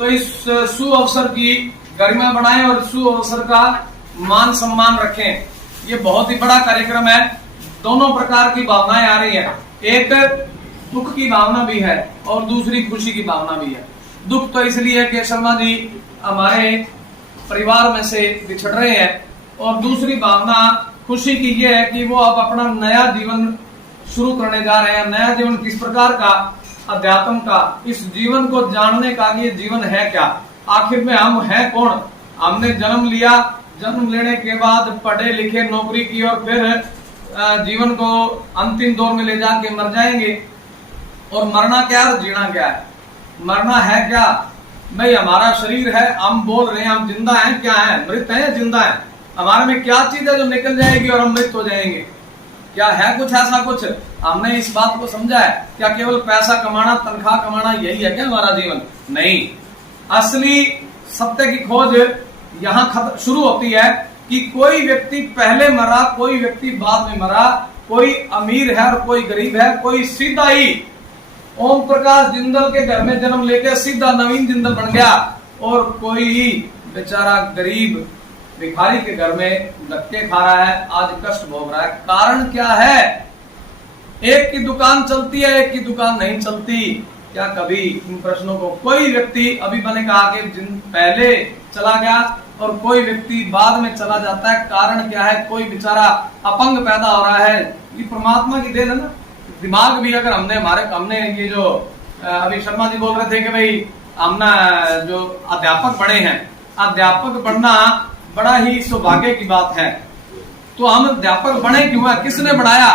तो इस सुअवसर की गरिमा बढ़ाएं और सुअवसर का मान सम्मान रखें। ये बहुत ही बड़ा कार्यक्रम है। दोनों प्रकार की भावनाएं आ रही है, एक दुख की भावना भी है और दूसरी खुशी की भावना भी है। दुख तो इसलिए कि शर्मा जी हमारे परिवार में से बिछड़ रहे हैं, और दूसरी भावना खुशी की ये है कि वो अब अपना नया जीवन शुरू करने जा रहे हैं। नया जीवन किस प्रकार का? अध्यात्म का। इस जीवन को जानने का कि ये जीवन है क्या, आखिर में हम हैं कौन। हमने जन्म लिया, जन्म लेने के बाद पढ़े लिखे नौकरी की और फिर जीवन को अंतिम दौर में ले जाके मर जाएंगे। और मरना क्या और जीना क्या है? मरना है क्या भाई? हमारा शरीर है, हम बोल रहे हैं हम जिंदा हैं, क्या है? मृत है या जिंदा है? हमारे में क्या चीज है जो निकल जाएगी और हम मृत हो जाएंगे? क्या है कुछ ऐसा? कुछ हमने इस बात को समझा है क्या? केवल पैसा कमाना, तनख्वाह कमाना, यही है क्या हमारा जीवन? नहीं। असली सत्य की खोज यहाँ शुरू होती है कि कोई व्यक्ति पहले मरा, कोई व्यक्ति बाद में मरा, कोई अमीर है और कोई गरीब है, कोई सीधा ही ओम प्रकाश जिंदल के घर में जन्म लेके सीधा नवीन जिंदल बन गया, और कोई बेचारा गरीब भिखारी के घर में धक्के खा रहा है, आज कष्ट भोग रहा है। कारण क्या है? एक की दुकान चलती है, एक की दुकान नहीं चलती। क्या कभी इन प्रश्नों को कोई व्यक्ति, अभी मैंने कहा कि पहले चला गया और कोई व्यक्ति बाद में चला जाता है, कारण क्या है? कोई बेचारा अपंग पैदा हो रहा है। ये परमात्मा की देन है ना। दिमाग भी अगर हमने ये जो अभी शर्मा जी बोल रहे थे कि भाई हमने जो अध्यापक बने हैं, अध्यापक बनना बड़ा ही सौभाग्य की बात है। तो हम अध्यापक बने क्यों है? किसने बनाया?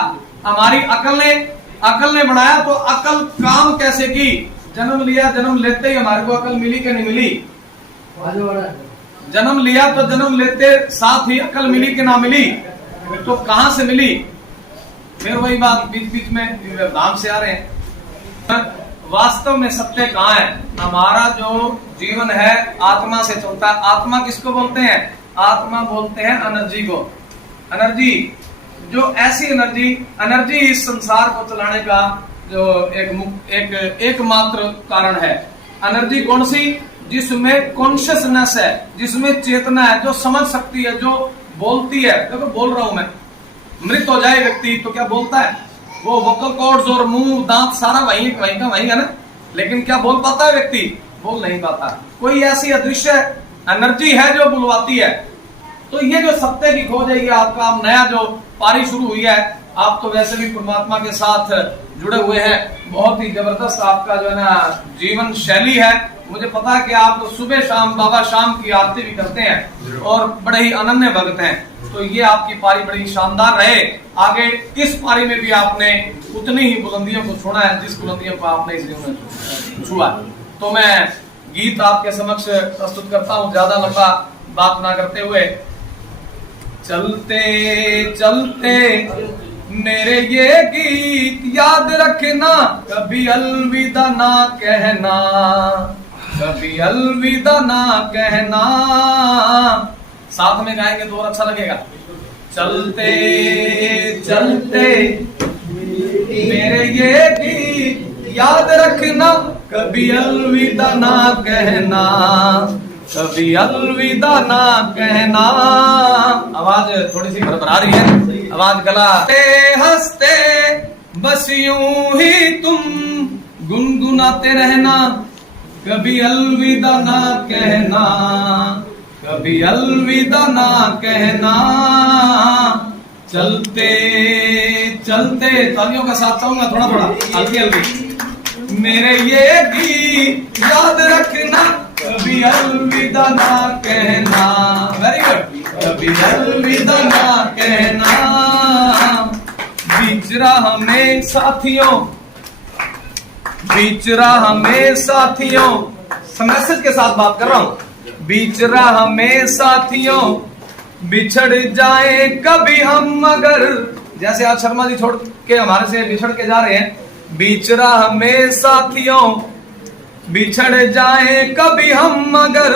हमारी अकल ने बनाया। तो अकल काम कैसे की? जन्म लिया, जन्म लेते ही हमारे को अकल मिली कि नहीं मिली? जन्म लिया तो जन्म लेते साथ ही अकल मिली कि ना मिली? तो कहां से मिली? फिर वही बात बीच बीच में व्यवधान से आ रहे हैं। वास्तव में सत्य कहाँ है? हमारा जो जीवन है आत्मा से चलता है। आत्मा किसको बोलते हैं? आत्मा बोलते हैं एनर्जी को। एनर्जी, जो ऐसी एनर्जी इस संसार को चलाने का जो एकमात्र कारण है। एनर्जी कौन सी? जिसमें कॉन्शियसनेस है, जिसमें चेतना है, जो समझ सकती है, जो बोलती है। देखो बोल रहा हूं मैं, मृत हो जाए व्यक्ति तो क्या बोलता है? वो वोकल कॉर्ड्स और मुंह दांत सारा वही है ना, लेकिन क्या बोल पाता है व्यक्ति? बोल नहीं पाता। कोई ऐसी अदृश्य एनर्जी है जो बुलवाती है। तो ये जो सत्य की खोज है, ये आपका नया जो पारी शुरू हुई है, आप तो वैसे भी परमात्मा के साथ जुड़े हुए हैं। बहुत ही जबरदस्त आपका जो है ना जीवन शैली है। मुझे पता है कि आप सुबह शाम बाबा शाम की आरती भी करते हैं और बड़े ही अनन्य भक्त हैं। तो ये आपकी पारी बड़ी शानदार रहे। आगे इस पारी में भी आपने उतनी ही बुलंदियों को छोड़ा है जिस बुलंदियों को आपने इस जीवन में छुआ। तो मैं गीत आपके समक्ष प्रस्तुत करता हूँ, ज्यादा लंबा बात ना करते हुए। चलते चलते मेरे ये गीत याद रखना, कभी अलविदा ना कहना, कभी अलविदा ना कहना। साथ में गाएंगे तो और अच्छा लगेगा। चलते चलते मेरे ये गीत याद रखना, कभी अलविदा ना कहना, कभी अलविदा ना कहना। आवाज थोड़ी सी भरभरा रही है, आवाज गला। हंसते बस यूं ही तुम गुनगुनाते रहना, कभी अलविदा ना कहना, कभी अलविदा ना कहना। चलते चलते, तालियों का साथ चाहूंगा थोड़ा थोड़ा, हल्की हल्की। मेरे ये गीत याद रखना, कभी अलविदा ना कहना। Very good. कभी अलविदा ना कहना। बीच राह में साथियों, बीच राह में साथियों, मैसेज के साथ बात कर रहा हूं। बीच राह में साथियों बिछड़ जाए कभी हम, अगर जैसे आज शर्मा जी छोड़ के हमारे से बिछड़ के जा रहे हैं। बीच राह में साथियों बिछड़ जाए कभी हम अगर,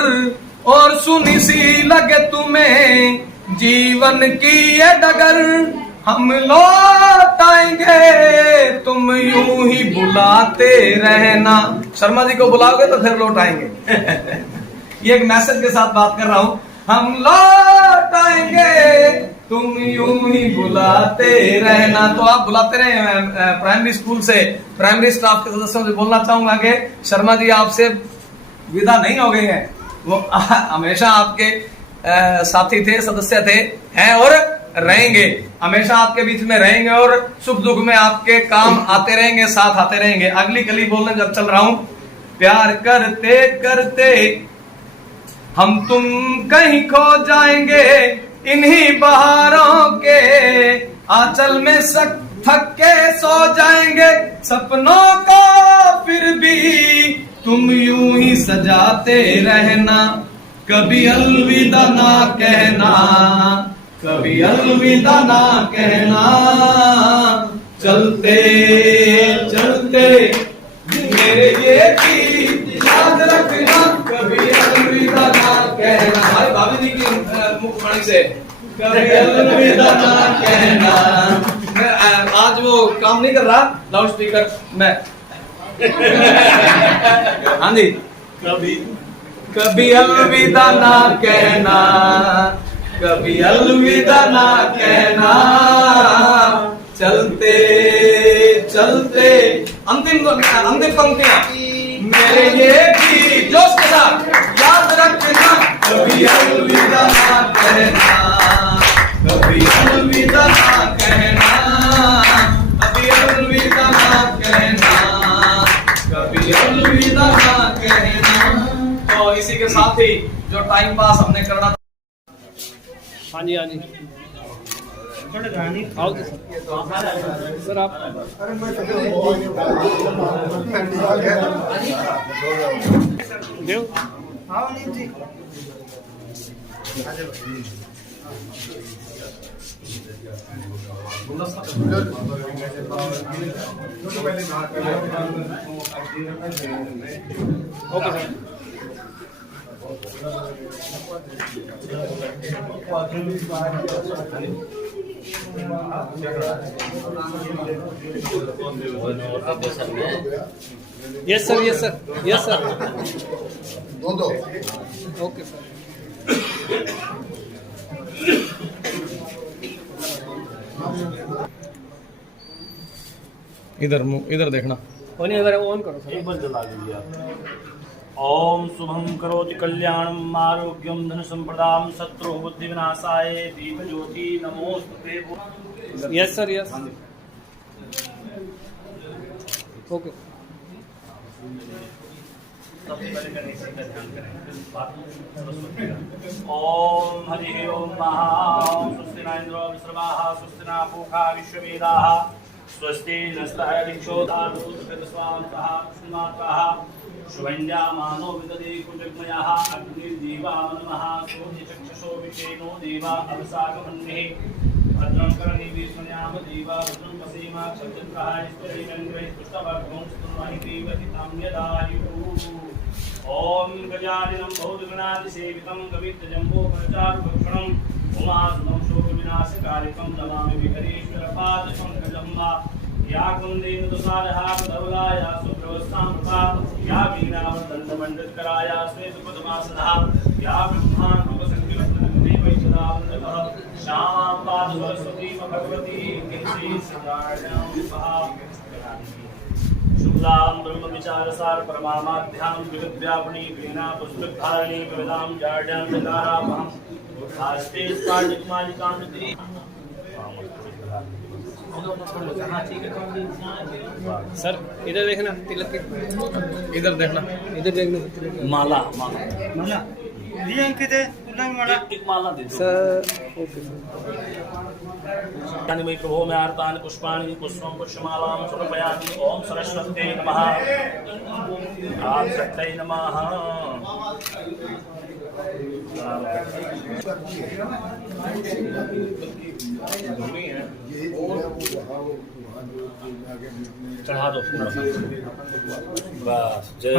और सुनी सी लगे तुम्हें जीवन की ये डगर, हम लौट आएंगे, तुम यूं ही बुलाते रहना। शर्मा जी को बुलाओगे तो फिर लौट आएंगे। ये एक मैसेज के साथ बात कर रहा हूं। हम लौट आएंगे, तुम यूं ही बुलाते रहना। तो आप बुलाते रहे। प्राइमरी स्कूल से, प्राइमरी स्टाफ के सदस्यों से बोलना चाहूंगा कि शर्मा जी आपसे विदा नहीं हो गए हैं। वो हमेशा आपके साथी थे, सदस्य थे, हैं और रहेंगे। हमेशा आपके बीच में रहेंगे और सुख दुख में आपके काम आते रहेंगे, साथ आते रहेंगे। अगली कली बोलने जब चल रहा हूं। प्यार करते करते हम तुम कहीं खो जाएंगे, इन्हीं बहारों के आंचल में थक के सो जाएंगे। सपनों को फिर भी तुम यूं ही सजाते रहना, कभी अलविदा ना कहना, कभी अलविदा ना कहना। चलते चलते मेरे ये गीत याद रखना, कभी अलविदा ना कहना। हमारी भाभी जी की मुखवाणी से, कभी अलविदा ना कहना। आज वो काम नहीं कर रहा लाउड स्पीकर में। हाँ जी, कभी अलविदा ना कहना, कभी अलविदा ना कहना। चलते चलते अंतिम पंक्तियां मेरे ये भी जोश के साथ याद रखना, कभी अलविदा ना कहना, कभी अलविदा ना कहना, कभी अलविदा ना कहना, कभी अलविदा ना कहना। तो इसी के साथ ही जो टाइम पास हमने करना। हाँ जी, हाँ जी, आओ सर आप। देव okay sir. Yes sir, yes sir, yes sir. दो ओके सर। इधर देखना। ऑन करो सर। एक बार जला लीजिए आप। ओम शुभम करोति कल्याणम आरोग्यम धन संपदाम शत्रु बुद्धि विनाशाय दीप ज्योति नमोस्तुते। Yes sir, yes. ओके। सबसे पहले करने से ध्यान करें। ओम हरि ओम महा स्वस्ति न इंद्रो विश्रवाः स्वस्ति न पूषा विश्ववेदाः स्वस्ति नस्तः दिक्षोधारुस्वान्तः श्रीमाताः शुभञ्जा मानो विदधे कुजग्मयः अग्निर्देवामनमः सोऽधिचक्षुषो विषेणो देवा अवसागमन्ये भद्रं कर्णेभिर्ष्ण्याम देवा भद्रं पश्येमा क्षत्रः ईश्वरेन्द्रैः पुष्टवर्गं स्तुन्महिदेवहितं यदायुः। ओम गजाननं भौतगणादिसेवितं कवित्तजम्बोपचारुभक्षणम् उमासुतं शोकविनाशकारिकं नमामि विघ्नेश्वरपादपङ्कजं वा। या कुन्देन तुषारहा प्रधवलाया सुप्रवस्थां प्रभा, या वीणावदण्डमण्डितकराया श्वेतपद्मासनः, या ब्रह्माण्डोपसङ्कीर्तनदेवैः सदा वन्दतः। श्यामां पादसरस्वतीं भगवती कीर्तिसदायां विभा। शुक्लां ब्रह्मविचारसार परमामाध्यां जगद्व्यापिनी वीणा पुस्तकधारिणी कवितां जाड्यां जगारामहं आस्ते स्फाटिकमालिकां दी। सर इधर देखना, तिलक के इधर देखना, इधर देखना तिलक के। माला माला माला ये अंकित है माला। एक माला दे दो सर। Okay sir. मयि प्रभो मे आर्तानि पुष्पाणि पुष्पं पुष्पमालां समर्पयामि। ओम सरस्वत्यै नमः। आं शक्त्यै नमः। चढ़ा दो बस। जय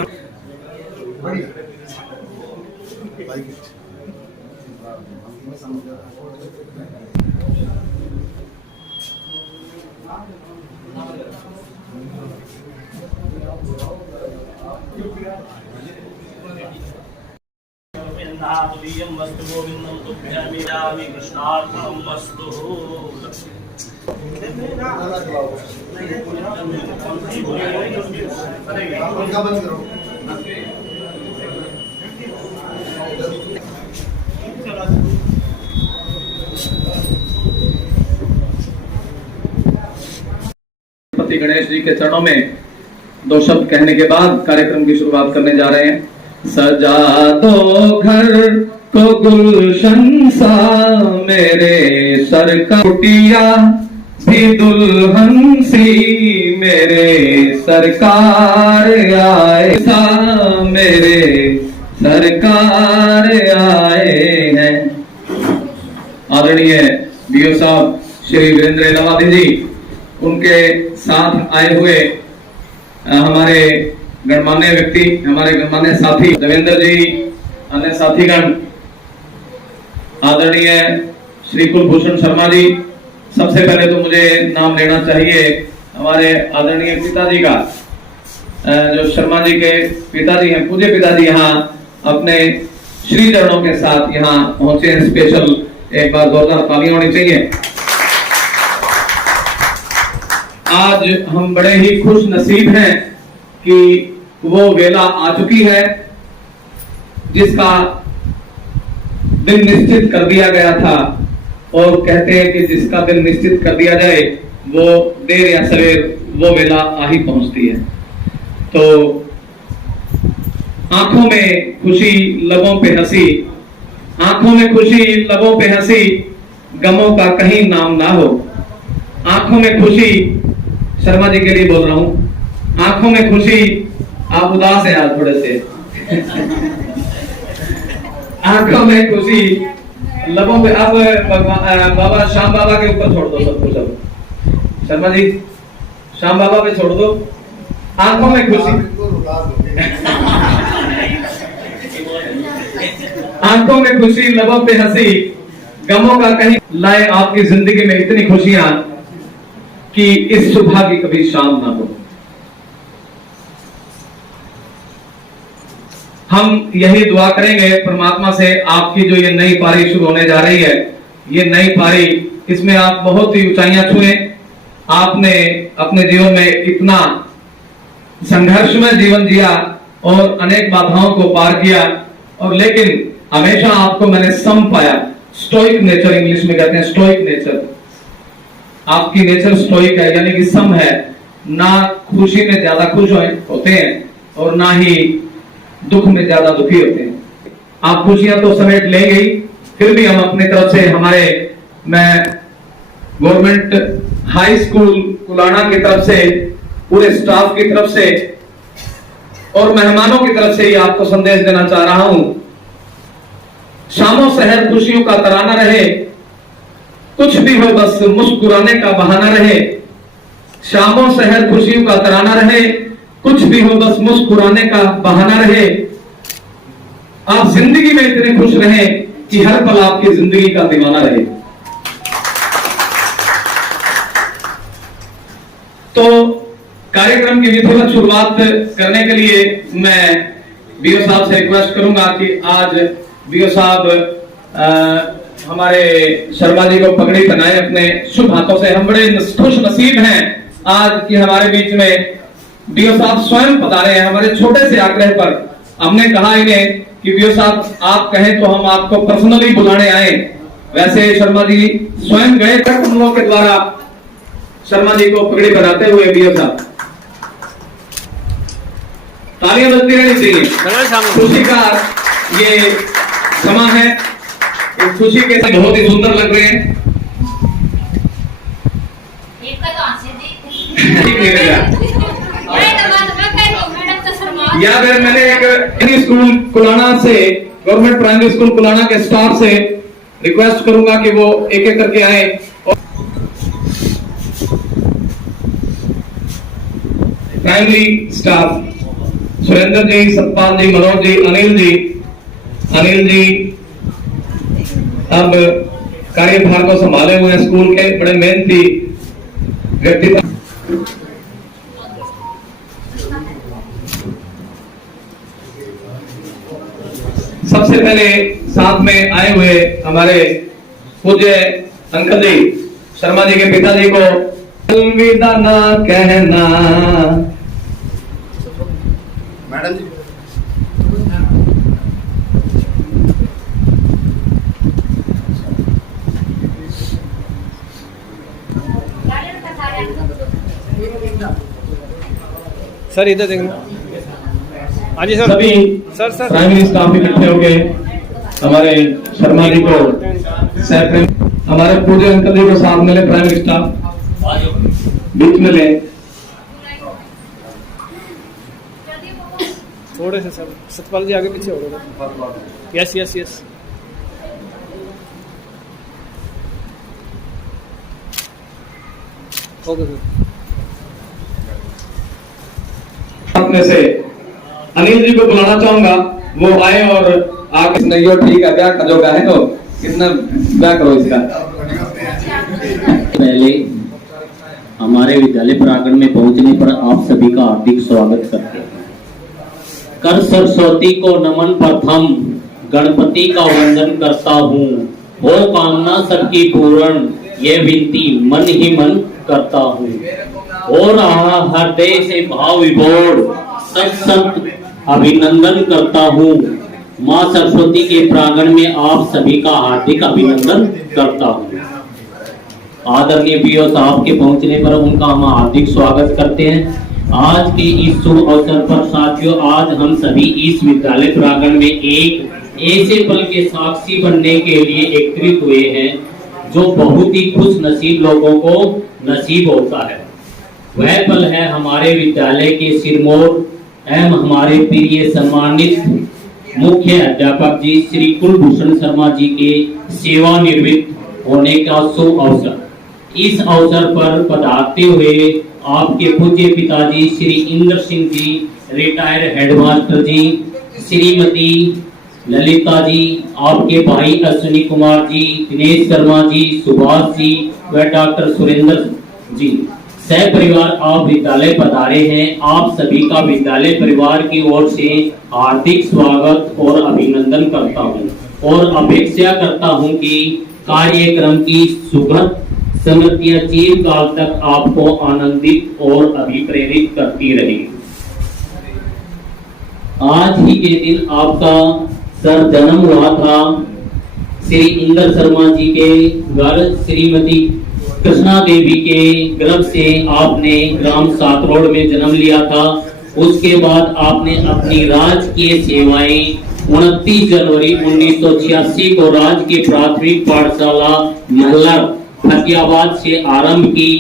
नामदीयं वस्तु गोविंदं तुभ्यमिदामि कृष्णार्पणं वस्तु। पति गणेश जी के चरणों में दो शब्द कहने के बाद कार्यक्रम की शुरुआत करने जा रहे हैं। सजा दो घर को गुलशन सा मेरे सर का कुटिया भी दुल्हन सी मेरे सरकार आए सा मेरे सरकार आए हैं। आदरणीय बीओ साहब श्री वीरेंद्र लवादी जी, उनके साथ आए हुए हमारे गणमान्य व्यक्ति, हमारे गणमान्य साथी देवेंद्र जी, अन्य साथीगण, आदरणीय श्री कुलभूषण शर्मा जी, सबसे पहले तो मुझे नाम लेना चाहिए हमारे आदरणीय पिताजी का, जो शर्मा जी के पिताजी हैं, पूज्य पिताजी यहाँ अपने श्री चरणों के साथ यहाँ पहुंचे हैं स्पेशल। एक बार जोरदार तालियां होनी चाहिए। आज हम बड़े ही खुश नसीब हैं कि वो वेला आ चुकी है जिसका दिन निश्चित कर दिया गया था, और कहते हैं कि जिसका दिन निश्चित कर दिया जाए वो देर या सवेर वो वेला आ ही पहुंचती है। तो आंखों में खुशी लबों पे हंसी, आंखों में खुशी लबों पे हंसी, गमों का कहीं नाम ना हो। आंखों में खुशी, शर्मा जी के लिए बोल रहा हूं, आंखों में खुशी, आप उदास हैं आज थोड़े से आंखों में खुशी लबों पे, अब बाबा श्याम बाबा के ऊपर छोड़ दो सब कुछ। अब शर्मा जी श्याम बाबा पे छोड़ दो। आंखों में खुशी, आंखों में खुशी लबों पे हंसी, गमों का कहीं लाए आपकी जिंदगी में इतनी खुशियां कि इस सुबह की कभी शाम ना हो। हम यही दुआ करेंगे परमात्मा से, आपकी जो ये नई पारी शुरू होने जा रही है, ये नई पारी, इसमें आप बहुत ही ऊंचाइयां छुए। आपने अपने जीवन में इतना संघर्षमय जीवन जिया और अनेक बाधाओं को पार किया, और लेकिन हमेशा आपको मैंने सम पाया। स्टोइक नेचर इंग्लिश में कहते हैं, स्टोइक नेचर। आपकी नेचर स्टोइक है, यानी कि सम है। ना खुशी में ज्यादा खुश होते हैं और ना ही दुख में ज्यादा दुखी होते हैं। आप खुशियां तो समेट ले गई, फिर भी हम अपनी तरफ से, मैं गवर्नमेंट हाई स्कूल कुलाणा की तरफ से, पूरे स्टाफ की तरफ से और मेहमानों की तरफ से ही आपको संदेश देना चाह रहा हूं। शामों शहर खुशियों का तराना रहे, कुछ भी हो बस मुस्कुराने का बहाना रहे। शामों शहर खुशियों का तराना रहे, कुछ भी हो बस मुस्कुराने का बहाना रहे। आप जिंदगी में इतने खुश रहें कि हर पल आपकी जिंदगी का दीवाना रहे। तो कार्यक्रम की विधिवत शुरुआत करने के लिए मैं बीओ साहब से रिक्वेस्ट करूंगा कि आज बीओ साहब हमारे शर्मा जी को पगड़ी पहनाए अपने शुभ हाथों से। हम बड़े खुश नसीब हैं आज कि हमारे बीच में बीओ साहब स्वयं पधारे हैं। हमारे छोटे से आग्रह पर हमने कहा इन्हें कि बीओ साहब आप कहें तो हम आपको पर्सनली बुलाने आए। वैसे शर्मा जी स्वयं गए थे, उन लोगों के द्वारा शर्मा जी को पगड़ी पहनाते हुए बीओ साहब तालियां बजती रहनी चाहिए। खुशी का ये समा है, इस खुशी के साथ बहुत ही सुंदर लग रहे हैं। या फिर मैंने एक स्कूल कुलाणा से, गवर्नमेंट प्राइमरी स्कूल कुलाणा के स्टाफ से रिक्वेस्ट करूंगा कि वो एक एक करके आए। प्राइमरी स्टाफ सुरेंद्र जी, सतपाल जी, मनोज जी, अनिल जी अब कार्यभार को संभाले हुए स्कूल के बड़े मेहनती व्यक्तित्व। सबसे पहले साथ में आए हुए हमारे पूज्य अंकल जी शर्मा जी के पिताजी को अलविदा ना कहना। मैडम जी सर इधर देखना। हाँ जी सर। सभी सर सर प्राइमरी स्टाफ इकट्ठे हो गए हमारे शर्मा जी को हमारे पूज्य अंकल जी को साथ मिले प्राइमरी स्टाफ बीच में ले। थोड़े से सर सतपाल जी आगे पीछे हो गए। Yes yes yes. Okay sir. में से अनिल जी को बुलाना चाहूंगा, वो आए और आगे नहीं हो ठीक है क्या जो है तो कितना क्या करो इसका। पहले हमारे विद्यालय प्रांगण में पहुंचने पर आप सभी का हार्दिक स्वागत करते हैं। कर सरस्वती को नमन प्रथम गणपति का वंदन करता हूँ, हो कामना सबकी पूर्ण ये विनती मन ही मन करता हूँ। और हृदय से भाव विभोर सत अभिनंदन करता हूँ। माँ सरस्वती के प्रांगण में आप सभी का हार्दिक अभिनंदन करता हूँ। आदरणीय पीओ साहब के पहुंचने पर उनका हम हार्दिक स्वागत करते हैं। आज के इस शुभ अवसर पर साथियों, आज हम सभी इस विद्यालय प्रांगण में एक ऐसे पल के साक्षी बनने के लिए एकत्रित हुए हैं जो बहुत ही खुश नसीब लोगों को नसीब होता है। वह पल है हमारे विद्यालय के सिरमौर एवं हमारे प्रिय सम्मानित मुख्य अध्यापक जी श्री कुलभूषण शर्मा जी के सेवानिवृत्त होने का शुभ अवसर। इस अवसर पर पधारते हुए आपके पूज्य पिताजी श्री इंद्र सिंह जी रिटायर्ड हेडमास्टर जी, श्रीमती ललिता जी, आपके भाई अश्विनी कुमार जी, दिनेश शर्मा जी, सुभाष जी व डॉक्टर सुरेंद्र जी सह परिवार आप विद्यालय पधारे हैं। आप सभी का विद्यालय परिवार की ओर से हार्दिक स्वागत और अभिनंदन करता हूं और अपेक्षा करता हूं कि कार्यक्रम की सुखद स्मृतियां चिरकाल तक आपको आनंदित और अभिप्रेरित करती रहेगी। आज ही के दिन आपका सर जन्म हुआ था। श्री इंद्र शर्मा जी के घर श्रीमती कृष्णा देवी के गर्भ से आपने ग्राम सातरोड में जन्म लिया था। उसके बाद आपने अपनी राजकीय सेवाएं 29 जनवरी 1986 को राजकीय प्राथमिक पाठशाला महला फतेहाबाद से आरंभ की।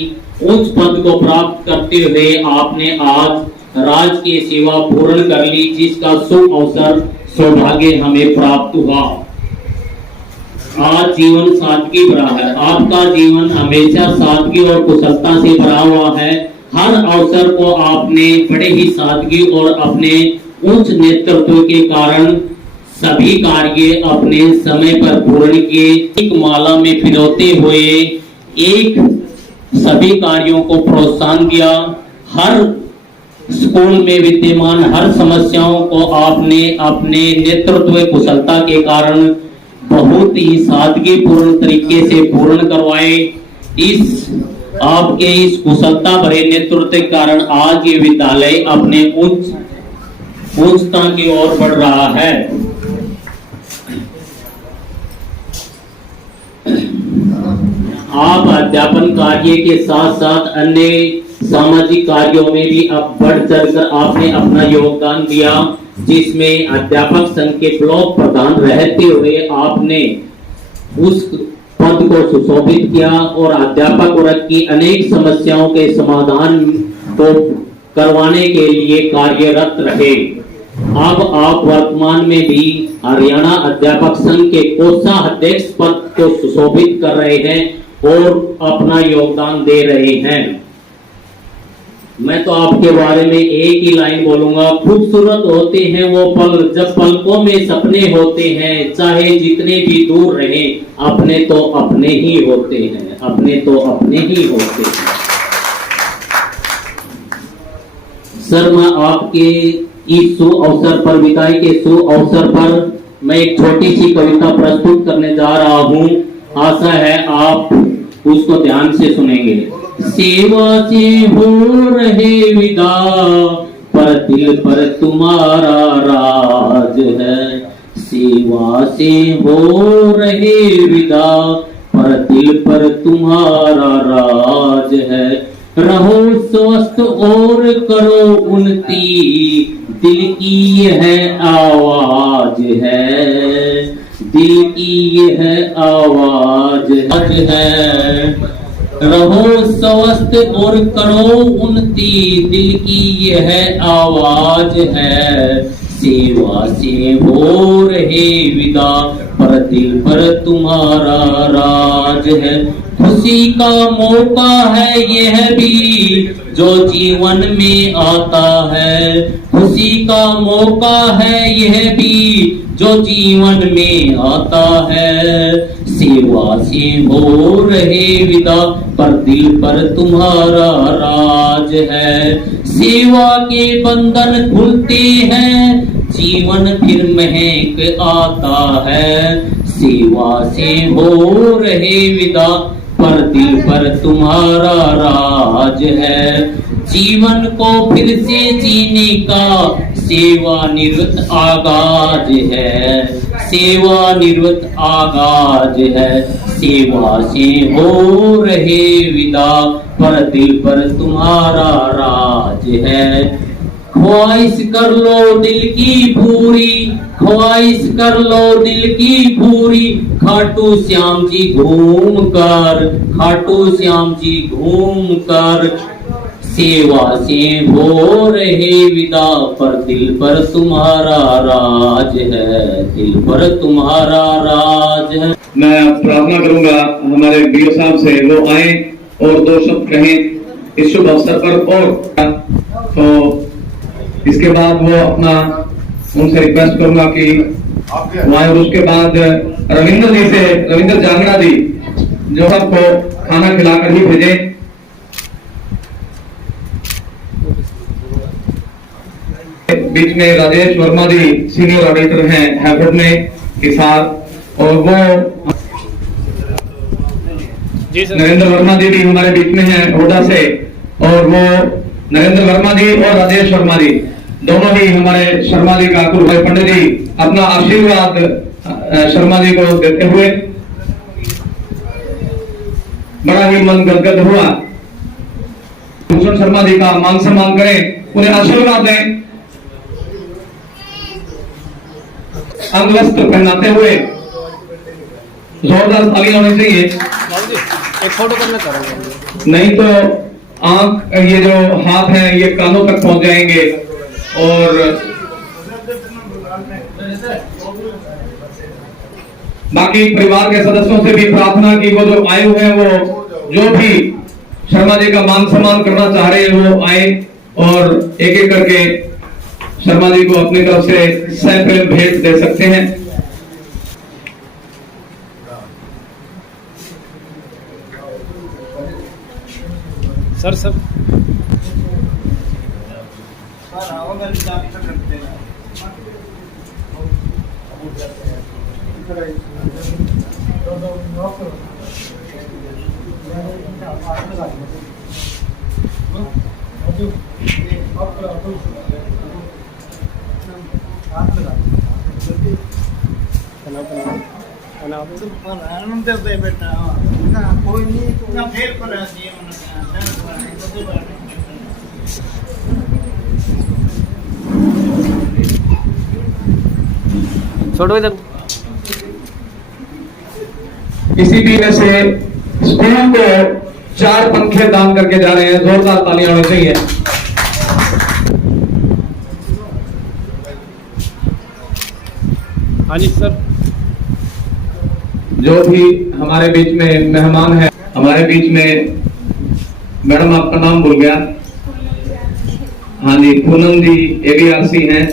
उच्च पद को प्राप्त करते हुए आपने आज राजकीय सेवा पूर्ण कर ली, जिसका शुभ अवसर सौभाग्य हमें प्राप्त हुआ। आज जीवन सादगी भरा है। आपका जीवन हमेशा सादगी और कुशलता से भरा हुआ है। हर अवसर को आपने बड़े ही सादगी और अपने उच्च नेतृत्व के कारण सभी कार्य अपने समय पर पूर्ण किए। एक माला में पिरोते हुए एक सभी कार्यों को प्रोत्साहन दिया। हर स्कूल में विद्यमान हर समस्याओं को आपने अपने नेतृत्व कुशलता के कारण बहुत ही सादगी पूर्ण तरीके से पूर्ण करवाए। इस आपके इस कुशलता भरे नेतृत्व के कारण आज ये विद्यालय अपने उच्चता की ओर बढ़ रहा है। आप अध्यापन कार्य के साथ साथ अन्य सामाजिक कार्यों में भी अब बढ़ चढ़कर आपने अपना योगदान दिया, जिसमें अध्यापक संघ के ब्लॉक प्रधान रहते हुए आपने उस पद को सुशोभित किया और अध्यापक वर्ग की अनेक समस्याओं के समाधान को करवाने के लिए कार्यरत रहे। अब आप वर्तमान में भी हरियाणा अध्यापक संघ के कोषाध्यक्ष पद को सुशोभित कर रहे हैं और अपना योगदान दे रहे हैं। मैं तो आपके बारे में एक ही लाइन बोलूंगा, खूबसूरत होते हैं वो पल जब पलकों में सपने होते हैं, चाहे जितने भी दूर रहें अपने तो अपने ही होते हैं, अपने तो अपने ही होते हैं। सर, मैं आपके इस शुभ अवसर पर, विदाई के शुभ अवसर पर मैं एक छोटी सी कविता प्रस्तुत करने जा रहा हूँ। आशा है आप उसको ध्यान से सुनेंगे। सेवा से हो रहे विदा, पर दिल पर तुम्हारा राज है। सेवा से हो रहे विदा, पर दिल पर तुम्हारा राज है। रहो स्वस्थ और करो उन्नति, दिल की यह आवाज है। दिल की यह आवाज है। रहो स्वस्थ और करो उन्नति, दिल की यह आवाज है। सेवा से हो रहे विदा, पर दिल पर तुम्हारा राज है। खुशी का मौका है यह भी, जो जीवन में आता है। खुशी का मौका है यह भी, जो जीवन में आता है। सेवा से हो रहे विदा, पर दिल पर तुम्हारा राज है। सेवा के बंधन खुलते हैं, जीवन फिर महक आता है। सेवा से हो रहे विदा, पर दिल पर तुम्हारा राज है। जीवन को फिर से जीने का सेवानिवृत्त आगाज है। सेवानिवृत्त आगाज है। सेवा से हो रहे विदा, पर दिल पर तुम्हारा राज है। ख्वाहिश कर लो दिल की पूरी, ख्वाहिश कर लो दिल की पूरी। खाटू श्याम जी घूम कर, खाटू श्याम जी घूम कर। सेवा से हो रहे विदा, पर दिल पर तुम्हारा राज है। दिल पर तुम्हारा राज है। मैं प्रार्थना करूंगा हमारे बीओ साहब से, वो आए और दो शब्द कहें इस शुभ अवसर पर। और तो इसके बाद वो अपना, उनसे रिक्वेस्ट करूंगा कि वो आए। और उसके बाद रविंद्र जी से, रविंद्र जांगड़ा जी जो सबको खाना खिलाकर ही भेजें। बीच में राजेश वर्मा जी सीनियर ऑडिटर हैं हैफर्ड में के साथ, और वो नरेंद्र वर्मा जी भी हमारे बीच में हैं होडा से। और वो नरेंद्र वर्मा जी और राजेश वर्मा जी दोनों ही हमारे शर्मा जी का गुरु भाई पंडित जी अपना आशीर्वाद शर्मा जी को देते हुए बड़ा ही मन गदगद हुआ। भूषण शर्मा जी का मान सम्मान करें, उन्हें आशीर्वाद दें। अंग वस्त्र पहनाते हुए जोरदार तालियां होनी चाहिए, एक फोटो करना चाहूंगा। नहीं तो आंख, ये जो हाथ हैं ये कानों तक पहुंच जाएंगे। और बाकी परिवार के सदस्यों से भी प्रार्थना की वो जो आए हुए हैं, वो जो भी शर्मा जी का मान सम्मान करना चाह रहे हैं वो आए और एक एक करके शर्मा जी को अपनी तरफ से सैंपल भेंट दे सकते हैं। सर सब छोड़ो इधर। इसी बीच से स्कूल को 4 पंखे दान करके जा रहे हैं, जोरदार तालियां होनी चाहिए। हाँ जी सर। जो भी हमारे बीच में मेहमान है, हमारे बीच में मैडम आपका नाम भूल गया। हाँ जी, पूनम जी ABRC हैं,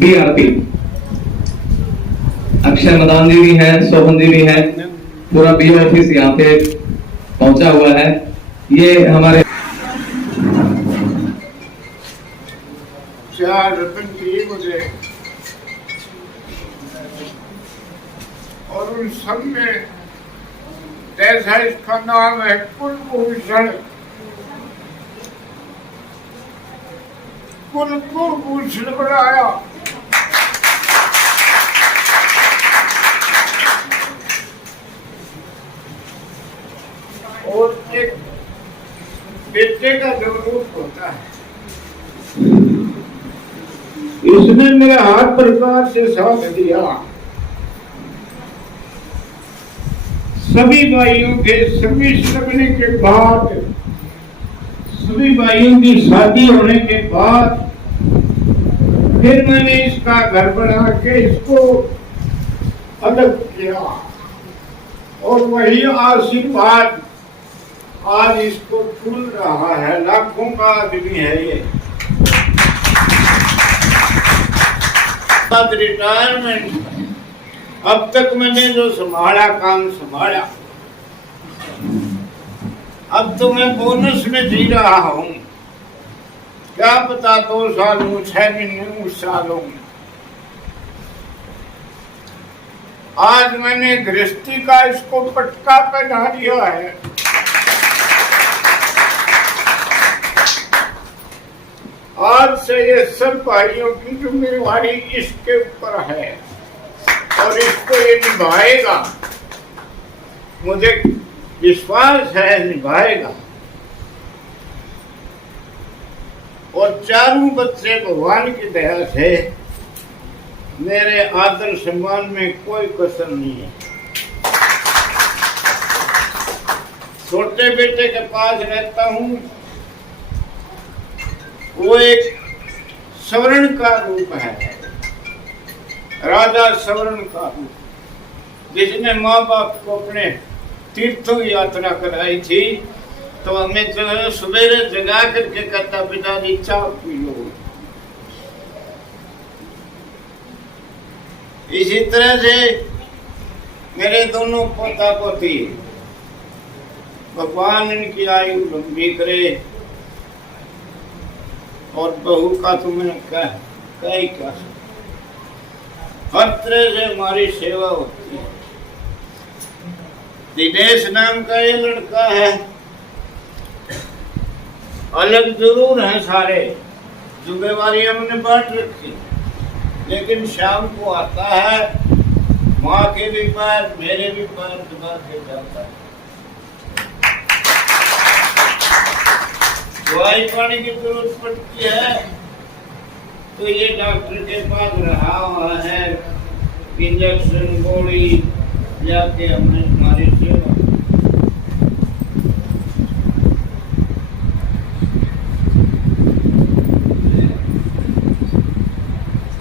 BRP। अक्षय मदान जी भी हैं, सोहन जी भी हैं, पूरा BO ऑफिस यहाँ पे पहुंचा हुआ है। ये हमारे हजार रत्न दिए मुझे, और उन सब में जैसा इसका नाम है कुलभूषण, कुलभूषण बनाया। और एक बेटे का जो रूप होता है, इसने मेरे हाथ प्रकार से साथ दिया। सभी भाइयों के सम्मिलित लगने के बाद, सभी भाइयों की शादी होने के बाद फिर मैंने इसका घर बना के इसको अलग किया, और वही आशीर्वाद आज इसको फूल रहा है। लाखों का आदमी है ये। रिटायरमेंट अब तक मैंने जो संभाला, काम संभाला, अब तो मैं बोनस में जी रहा हूँ। क्या पता 2 साल हूँ, 6 महीने, 9 साल हूँ। आज मैंने गृहस्थी का इसको पटका पहना दिया है। आज से ये सब भाइयों की जिम्मेवारी इसके ऊपर है, और इसको ये निभाएगा। मुझे विश्वास है निभाएगा। और चारों बच्चे भगवान की दया से मेरे आदर सम्मान में कोई कसर नहीं है। छोटे बेटे के पास रहता हूँ, वो एक स्वर्ण का रूप है, राजा स्वर्ण का रूप, जिसने माँ बाप को अपने तीर्थों की यात्रा कराई थी। तो हमें जो सवेरे जगा करके कहता, पिताजी चाय पी लो। इसी तरह से मेरे दोनों पोता पोती, भगवान इनकी आयु लंबी करे। और बहू का तो मैंने कह ही क्या, हर तरह से हमारी सेवा होती है। दिनेश नाम का ये लड़का है, अलग जरूर है सारे, जिम्मेवारी हमने बांट रखी, लेकिन शाम को आता है, माँ के भी पैर, मेरे भी पैर दबा के जाता है। दवाई पानी की जरूरत पड़ती है तो ये डॉक्टर के पास रहा हुआ है, इंजेक्शन गोली जाके हमने हमारी सेवा।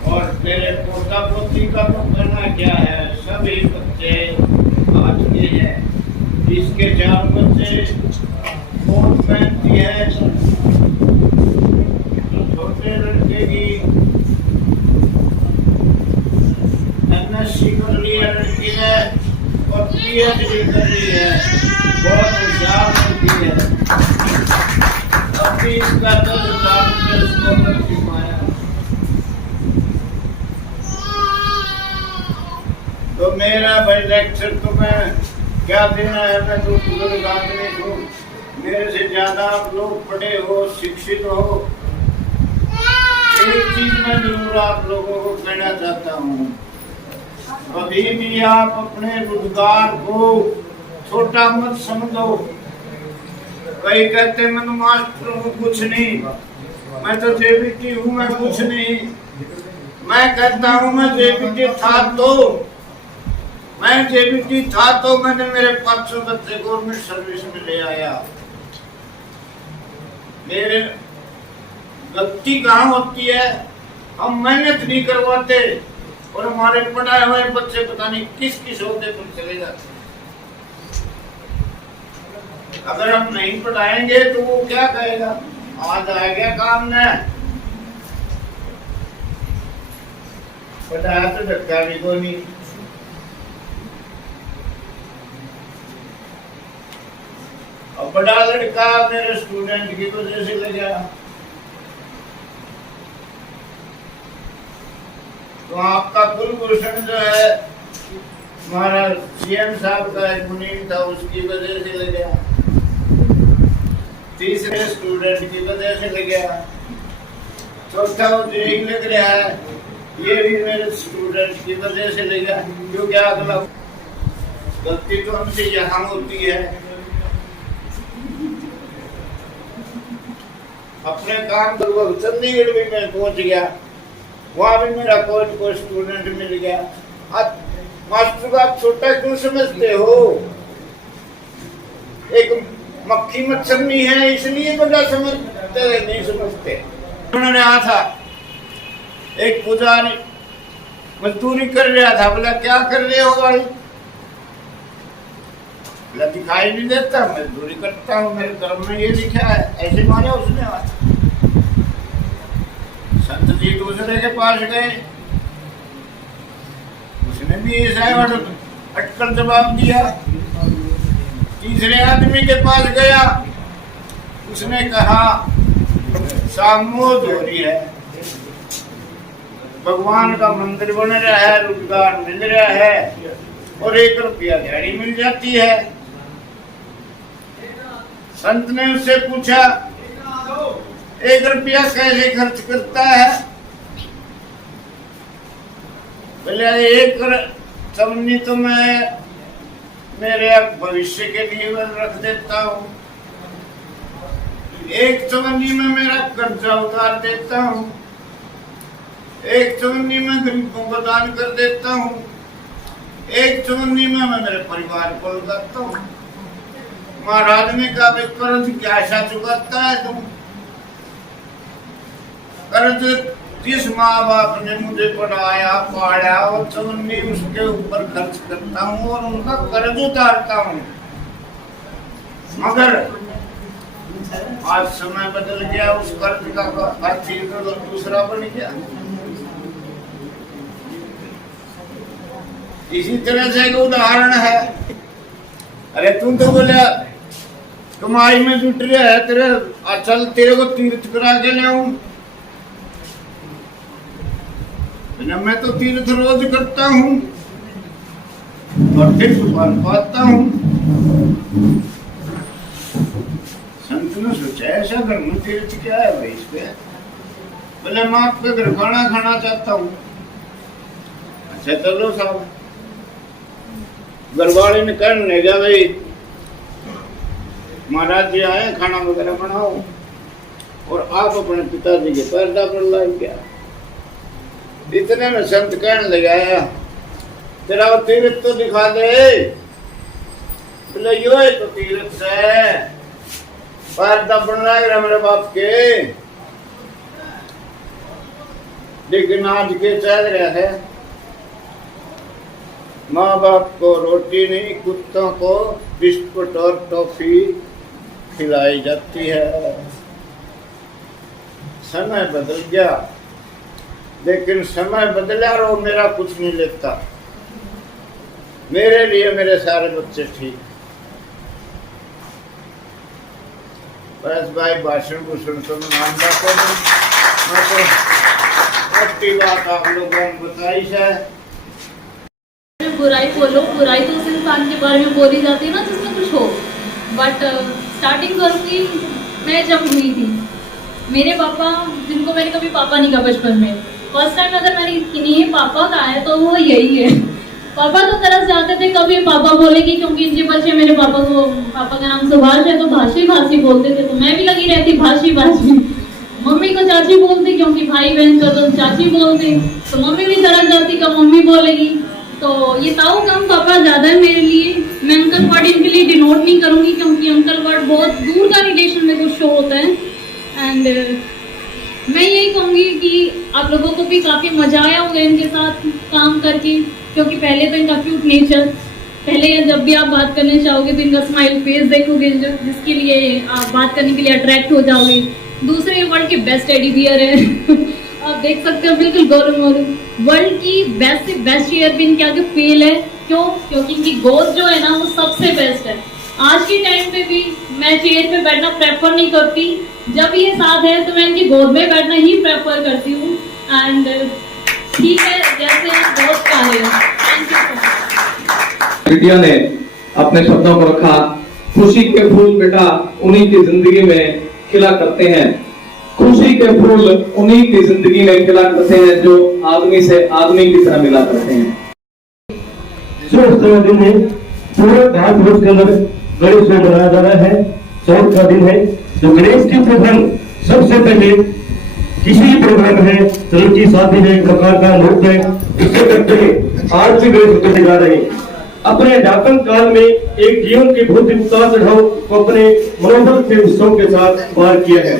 और मेरे पोता पोती का तो करना क्या है, सभी बच्चे आज के हैं। इसके 4 बच्चे कोट पहनती है, छोटे लड़के की MSc कर रही है लड़की है, और PhD कर रही है, बहुत होशियार लड़की है। अभी इसका 10,000 रुपये स्कॉलरशिप आया। तो मेरा भाई लेक्चर तो मैं क्या देना है, मैं तो बुजुर्ग आदमी हूँ, मेरे से ज्यादा आप लोग पढ़े हो, शिक्षित हो। एक चीज मैं जरूर आप लोगों को कहना चाहता हूँ, कभी भी आप अपने रोजगार को छोटा मत समझो। कई कहते मैं तो मास्टर हूँ, कुछ नहीं, मैं तो JBT हूँ, मैं कुछ नहीं। मैं कहता हूँ मैं JBT था तो मैंने मेरे 500 बच्चे गवर्नमेंट सर्विस में ले आया। मेरे गलती कहाँ होती है, हम मेहनत नहीं करवाते और हमारे पढ़ाए हुए बच्चे पता नहीं किस किस होते पर चले जाते। अगर हम नहीं पढ़ाएंगे तो वो क्या कहेगा, आज आ गया काम न पढ़ाया तो धक्का भी कोई नहीं। और बड़ा लड़का मेरे स्टूडेंट की वजह से लगा, तो आपका कुलभूषण जो है हमारा सीएम साहब का एक मुनीम था, उसकी वजह से लग गया। तीसरे स्टूडेंट की वजह से लग गया। चौथा वो एक लग रहा है, ये भी मेरे स्टूडेंट की वजह से लग गया। क्योंकि अगला गलती तो हमसे यहाँ होती है। अपने काम पर चंडीगढ़ भी मैं पहुंच गया, वहां भी मेरा कोई स्टूडेंट मिल गया। आज मास्टर का छोटा क्यों समझते हो? एक मक्खी मच्छर नहीं है इसलिए बड़ा समझते नहीं समझते। उन्होंने आया था एक पुजारी मजदूरी कर रहा था, बोला क्या कर रहे हो भाई? बोला दिखाई नहीं देता, मजदूरी करता हूँ, मेरे धर्म में ये लिखा है। ऐसे माने उसने संत जी दूसरे के पास गए, उसने भी ऐसा अटकल जवाब दिया। तीसरे आदमी के पास गया, उसने कहा सामोद हो रही है, भगवान का मंदिर बन रहा है, रोजगार मिल रहा है और 1 रुपया दिहाड़ी मिल जाती है। संत ने उससे पूछा 1 रुपया कैसे खर्च करता है? बोले 1 चवन्नी तो मैं मेरे भविष्य के लिए रख देता हूँ, 1 चवन्नी में मेरा कर्जा उतार देता हूँ, 1 चवन्नी में गरीबों को दान कर देता हूँ, 1 चवन्नी में मैं मेरे परिवार को लगाता हूँ। महाराज ने कहा भाई कर्ज की आशा चुकाता है तुम? कर्ज जिस माँ बाप ने मुझे पढ़ाया पाला और चवन्नी उसके ऊपर खर्च करता हूँ और उनका कर्ज उतारता हूँ। मगर आज समय बदल गया, उस कर्ज का अर्थ ही तो दूसरा बन गया। इसी तरह से एक उदाहरण है। अरे तुम तो बोले कमाई में जुट रहा है, तेरे चल तेरे को तीर्थ करा के ले आऊं। मैं तो तीर्थ रोज करता हूँ और फिर सुपान पाता हूँ। संत ने सोचा ऐसा धर्म तीर्थ क्या है भाई इस पे? बोले मैं आपके घर खाना खाना चाहता हूँ। अच्छा चलो साहब। घरवाले ने कहने लगा भाई महाराज जी आए, खाना वगैरह बनाओ और आप अपने पिताजी के पर्दा पर लाई गया। इतने में संत कहने लगा तेरा तीर्थ तो दिखा दे। बोले यो है तो तीर्थ है, पर्दा बन रहा है मेरे बाप के, लेकिन आज के चल रहा है माँ बाप को रोटी नहीं, कुत्तों को बिस्कुट और टॉफी खिलाई जाती है। समय बदल गया, लेकिन समय बदला और वो मेरा कुछ नहीं लेता। मेरे लिए मेरे सारे बच्चे ठीक। बस भाई भाषण भूषण तो मैं मानता तो नहीं, बात आप लोगों ने बताई है। बुराई बोलो, बुराई तो उस इंसान के बारे में बोली जाती है ना जिसमें कुछ हो। बट स्टार्टिंग करूँगी मैं जब हुई थी, मेरे पापा जिनको मैंने कभी पापा नहीं कहा बचपन में, फर्स्ट टाइम अगर मैंने किन्हीं पापा कहा है तो वो यही है। पापा तो तरस जाते थे कभी पापा बोलेगी, क्योंकि इनके बच्चे मेरे पापा का नाम सुभाष है तो भाषी भाषी बोलते थे, तो मैं भी लगी रहती भाषी भाषी। मम्मी को चाची बोलती क्योंकि भाई बहन को तो चाची बोलते, तो मम्मी भी तरस जाती कब मम्मी बोलेगी। तो ये ताऊ कम पापा ज्यादा है मेरे लिए। मैं अंकल वर्ड इनके लिए डिनोट नहीं करूंगी क्योंकि अंकल वर्ड बहुत दूर का रिलेशन में कुछ शो होता है। एंड मैं यही कहूँगी कि आप लोगों को भी काफ़ी मजा आया होगा इनके साथ काम करके, क्योंकि पहले तो इनका क्यूट नेचर, पहले जब भी आप बात करने चाहोगे तो इनका स्माइल फेस देखोगे जिसके लिए आप बात करने के लिए अट्रैक्ट हो जाओगे। दूसरे वर्ल्ड के बेस्ट टेडी बियर है आप देख सकते हो, बिल्कुल गोलू मोलू। वर्ल्ड की बेस्ट से बेस्ट चेयर भी इनके आगे फेल है। क्यों? क्योंकि इनकी गोद जो है ना वो सबसे बेस्ट है। आज के टाइम पे भी मैं चेयर पे बैठना प्रेफर नहीं करती, जब ये साथ है तो मैं इनकी गोद में बैठना ही प्रेफर करती हूँ। एंड ठीक है, जैसे दोस्त का है। Thank you. बिटिया ने अपने शब्दों को रखा, खुशी के फूल बेटा उन्हीं की जिंदगी में खिला करते हैं, खुशी के फूल उन्हीं की जिंदगी में खिला करते हैं जो आदमी से आदमी की तरह मिला करते हैं। दिन है, पूरे भारत वर्ष के अंदर गणेश उत्सव मनाया जा रहा है। चौथ का दिन है, जो गणेश की पूजन सबसे पहले किसी प्रोग्राम है, चलो की शादी है, प्रकार का नृत्य है, इससे करते हैं। आज भी गणेश उत्सव जा रहे हैं। अपने अध्यापन काल में एक जीवन के बहुत ही उतार चढ़ाव को अपने मनोबल के उत्सव के साथ पार किया है।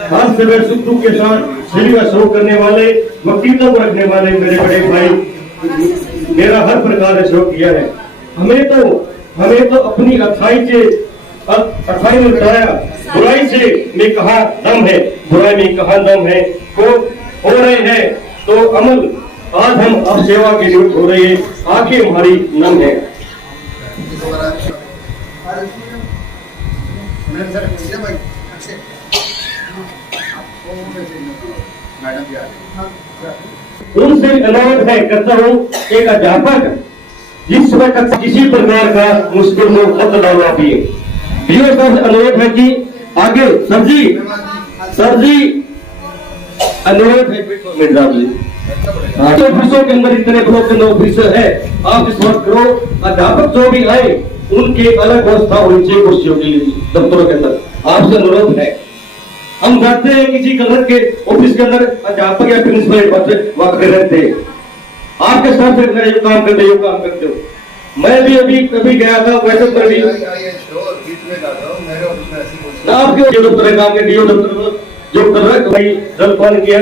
खास कर सुख दुख के साथ शरीर का शोक करने वाले, वकीलों को रखने वाले मेरे बड़े भाई, मेरा हर प्रकार का शोक किया है। हमें तो अपनी अच्छाई में बताया, बुराई से में कहा दम है, बुराई में कहा दम है, को हो रहे हैं तो अमल। आज हम अब सेवा की नियुक्त हो रहे हैं, आंखें हमारी नम है। उनसे अनुरोध है करता हूँ, एक अध्यापक जिस समय तक किसी प्रकार का मुश्किल में मत डालना पिए। अनुरोध है कि आगे सर जी अनुरोध है मिर्जा जी, ऑफिसों के अंदर इतने ब्लॉक ऑफिसर है, आप इस वक्त करो। अध्यापक जो भी आए उनकी अलग व्यवस्था होनी चाहिए कुर्सियों के लिए दफ्तरों के अंदर, आपसे अनुरोध है। हम जाते हैं किसी कलर के ऑफिस के अंदर, अध्यापक या प्रिंसिपल वक्त रहते हैं, आपके साथ यो काम करते हो। मैं भी अभी कभी गया था, वैसे पर भी आपके दफ्तर काम के डीओ दफ्तर जो कर रहा है जलपान किया,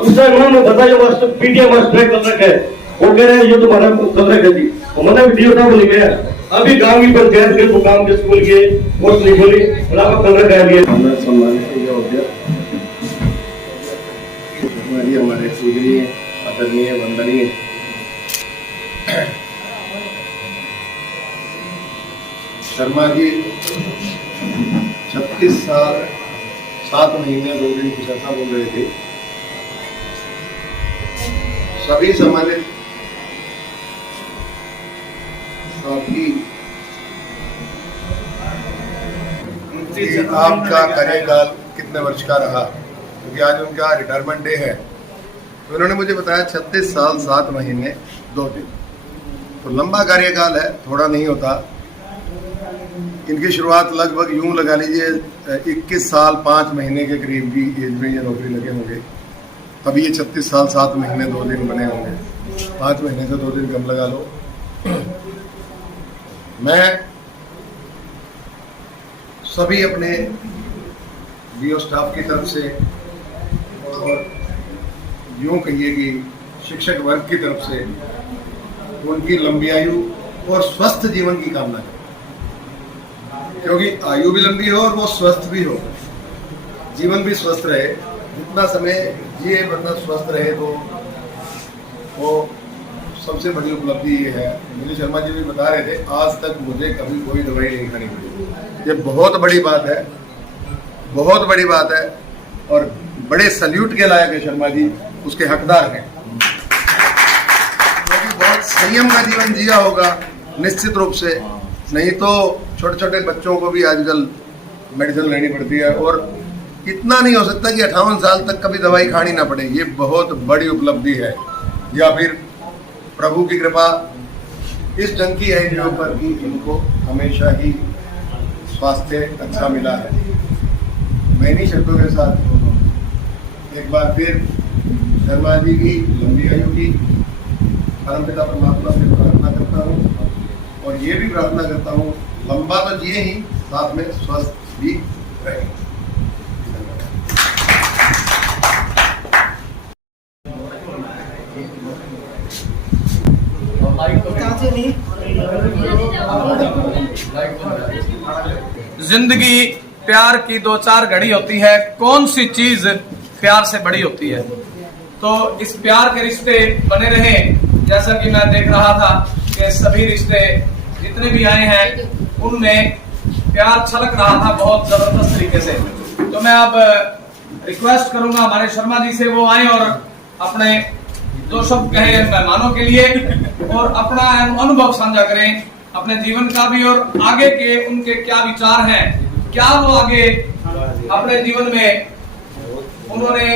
उसका उन्होंने बताया मास्टर पीटीएम मास्टर कर रखा है, वो कह रहे हैं ये तुम्हारा कर रखा जी, मैंने डीओ साहब नहीं गया। अभी गांव की पंचायत के मुकाम के स्कूल के पोस्ट नहीं बोली, कर रखा है। हमारे पूजनीय आदरणीय वंदनीय शर्मा जी 36 साल 7 महीने 2 दिन कुछ ऐसा बोल रहे थे। सभी सम्मानित साथी, आपका कार्यकाल कितने वर्ष का रहा, क्योंकि आज उनका रिटायरमेंट डे है। तो उन्होंने मुझे बताया 36 साल 7 महीने 2 दिन, तो लंबा कार्यकाल है, थोड़ा नहीं होता। इनकी शुरुआत लगभग यूं लगा लीजिए 21 साल 5 महीने के करीब की एज में ये नौकरी लगे होंगे, तभी ये 36 साल 7 महीने 2 दिन बने होंगे। 5 महीने से 2 दिन कम लगा लो। मैं सभी अपने डीओ स्टाफ की तरफ से और यूं कहिए कि शिक्षक वर्ग की तरफ से उनकी लंबी आयु और स्वस्थ जीवन की कामना करें, क्योंकि आयु भी लंबी हो और वो स्वस्थ भी हो, जीवन भी स्वस्थ रहे। जितना समय जिए बंदा स्वस्थ रहे तो वो सबसे बड़ी उपलब्धि ये है। मुझे शर्मा जी भी बता रहे थे, आज तक मुझे कभी कोई दवाई नहीं खानी पड़ी। ये बहुत बड़ी बात है, बहुत बड़ी बात है, और बड़े सल्यूट के लायक है शर्मा जी, उसके हकदार हैं। क्योंकि बहुत संयम का जीवन जिया होगा निश्चित रूप से, नहीं तो छोटे छोटे बच्चों को भी आजकल मेडिसिन लेनी पड़ती है, और इतना नहीं हो सकता कि 58 साल तक कभी दवाई खानी ना पड़े। ये बहुत बड़ी उपलब्धि है, या फिर प्रभु की कृपा इस ढंग की है जो पर कि इनको हमेशा ही स्वास्थ्य अच्छा मिला है। मैं इन्हीं शब्दों के साथ एक बार फिर शर्मा जी की लंबी आयु की परमपिता परमात्मा से प्रार्थना करता हूँ, और ये भी प्रार्थना करता हूँ लंबा तो जिए ही, साथ में स्वस्थ भी रहे। जिंदगी प्यार की 2-4 घड़ी होती है, कौन सी चीज प्यार से बड़ी होती है। तो इस प्यार के रिश्ते बने रहे। जैसा कि मैं देख रहा था कि सभी रिश्ते जितने भी आए हैं उनमें प्यार छलक रहा था बहुत जबरदस्त तरीके से। तो मैं अब रिक्वेस्ट करूंगा हमारे शर्मा जी से, वो आए और अपने दो शब्द कहे मेहमानों के लिए और अपना अनुभव साझा करें अपने जीवन का भी और आगे के उनके क्या विचार हैं, क्या वो आगे अपने जीवन में उन्होंने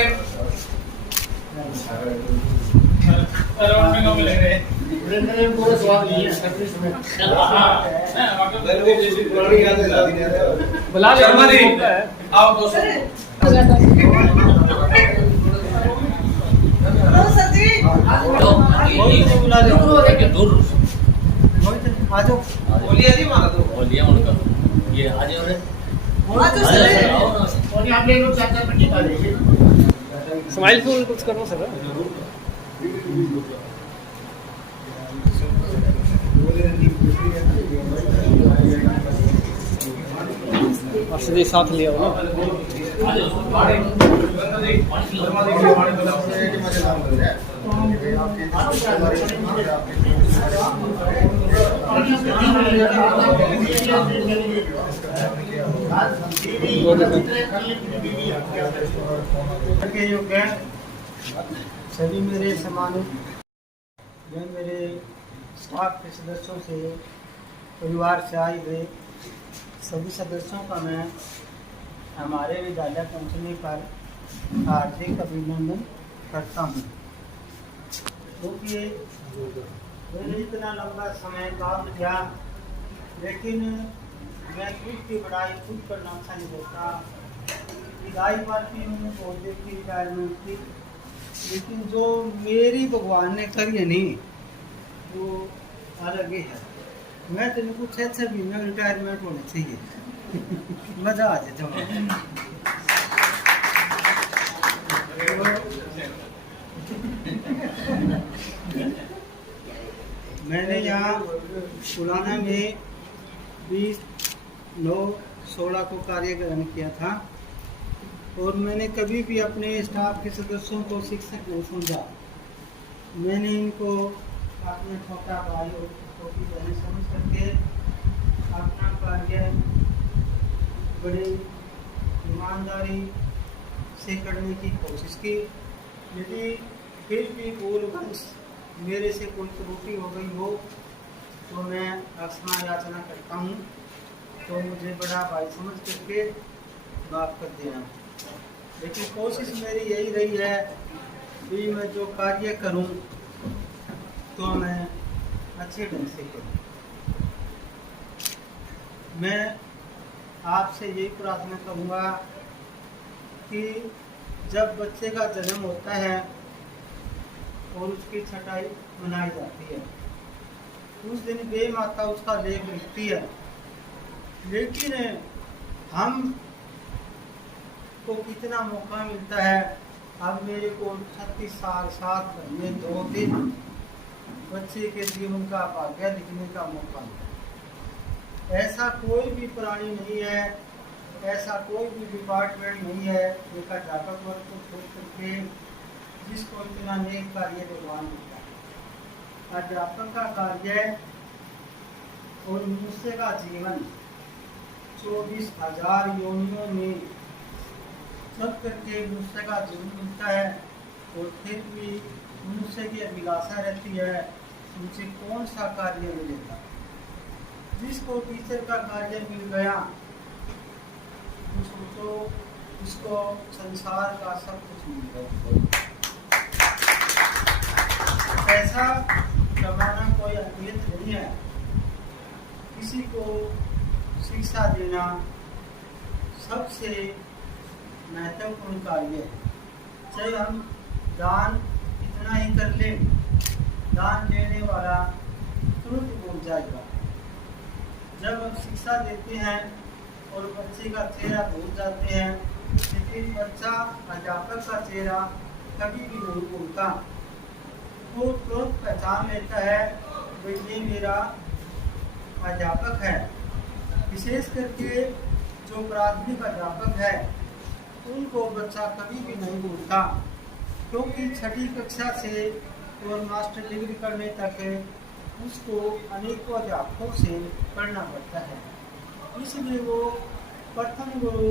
शर्मा जी आओ दोस्तों स्माइल फुल कुछ करो सर। और साथ लिया हो सभी मेरे सम्मानित मैं मेरे स्टाफ के सदस्यों से परिवार से आए हुए सभी सदस्यों का मैं हमारे विद्यालय पहुंचने पर हार्दिक अभिनंदन करता हूं, क्योंकि मैंने इतना लंबा समय काम किया, लेकिन मैं खुद की पढ़ाई खुद करना अच्छा नहीं होता। विदाई पार्टी मैंने बोल दी थी रिटायरमेंट की, लेकिन जो मेरी भगवान ने करी है नहीं वो अलग ही है। मैं तो कुछ अच्छा भी मैं रिटायरमेंट होना चाहिए मजा आ जाए। मैंने यहाँ पुराना में 20/9/16 को कार्य ग्रहण किया था और मैंने कभी भी अपने स्टाफ के सदस्यों को शिक्षक नहीं समझा। मैंने इनको अपने छोटा भाई और छोटी बहन समझ करके अपना कार्य बड़ी ईमानदारी से करने की कोशिश की। यदि फिर भी भूलवश मेरे से कोई त्रुटि हो गई हो तो मैं क्षमा याचना करता हूँ, तो मुझे बड़ा भाई समझ करके माफ़ कर देना। लेकिन कोशिश मेरी यही रही है कि मैं जो कार्य करूं तो मैं अच्छे ढंग से करूं। मैं आपसे यही प्रार्थना करूंगा कि जब बच्चे का जन्म होता है और उसकी छटाई मनाई जाती है, उस दिन बे माता उसका लेख लिखती है, लेकिन हम को कितना मौका मिलता है। अब मेरे को 36 साल 7 महीने 2 दिन बच्चे के जीवन का भाग्य लिखने का मौका मिला। ऐसा कोई भी प्राणी नहीं है, ऐसा कोई भी डिपार्टमेंट नहीं है एक अध्यापक वर्ग को छोड़ करके जिसको इतना नेक कार्य भगवान देता है। अध्यापक का कार्य और मनुष्य का जीवन 24,000 योनियों में सब करके मनुष्य का जीवन मिलता है, और फिर भी मनुष्य की अभिलाषा रहती है मुझे कौन सा कार्य मिलेगा। जिसको टीचर का कार्य मिल गया तो उसको संसार का सब कुछ मिल गया। ऐसा कमाना कोई अहमियत नहीं है। किसी को शिक्षा देना सबसे महत्वपूर्ण कार्य है। चाहे हम दान कितना ही कर लें, दान देने वाला तुरंत भूल जाएगा। जब हम शिक्षा देते हैं और बच्चे का चेहरा भूल जाते हैं, लेकिन बच्चा अध्यापक का चेहरा कभी भी नहीं भूलता। वो तुरंत पहचान लेता है कि ये मेरा अध्यापक है। विशेष करके जो प्राथमिक अध्यापक है उनको बच्चा कभी भी नहीं भूलता, क्योंकि 6ठी कक्षा से और मास्टर डिग्री करने तक उसको अनेकों अध्यापकों से पढ़ना पड़ता है। इसलिए वो प्रथम गुरु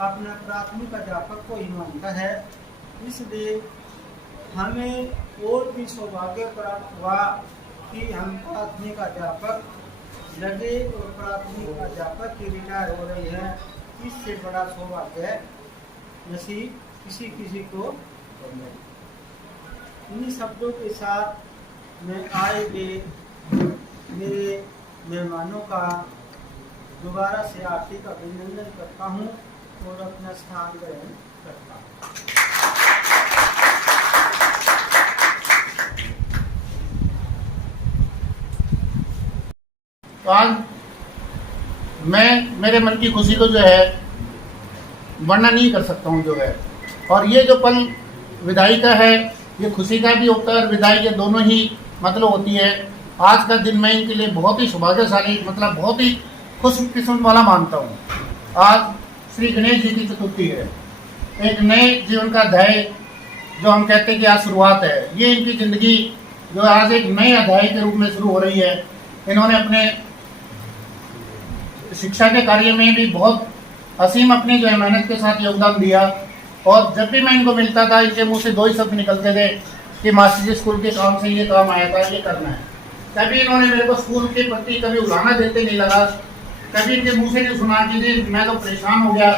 अपना प्राथमिक अध्यापक को ही मानता है। इसलिए हमें और भी सौभाग्य प्राप्त हुआ कि हम प्राथमिक अध्यापक लगे और प्राथमिक अध्यापक की रिटायर हो रही है। इससे बड़ा सौभाग्य नसीब किसी किसी को। इन्हीं शब्दों के साथ मैं आए गए मेरे मेहमानों का दोबारा से हार्दिक अभिनंदन करता हूं और अपना स्थान ग्रहण करता हूं। तो आज मैं मेरे मन की खुशी को जो है वर्णन नहीं कर सकता हूँ जो है। और ये जो पल विदाई का है, ये खुशी का भी होता है और विदाई के दोनों ही मतलब होती है। आज का दिन मैं इनके लिए बहुत ही सौभाग्यशाली मतलब बहुत ही खुशकिस्मत वाला मानता हूँ। आज श्री गणेश जी की चतुर्थी है, एक नए जीवन का अध्याय जो हम कहते हैं कि आज शुरुआत है। ये इनकी ज़िंदगी जो आज एक नए अध्याय के रूप में शुरू हो रही है। इन्होंने अपने शिक्षा के कार्य में भी बहुत असीम अपनी जो है मेहनत के साथ योगदान दिया। और जब भी मैं इनको मिलता था, इनके मुंह से दो ही शब्द निकलते थे कि मास्टर जी स्कूल के काम से ये काम आया था, ये करना है। कभी इन्होंने मेरे को स्कूल के प्रति कभी उलाहना देते नहीं लगा। कभी इनके मुंह से नहीं सुना कि मैं तो परेशान हो गया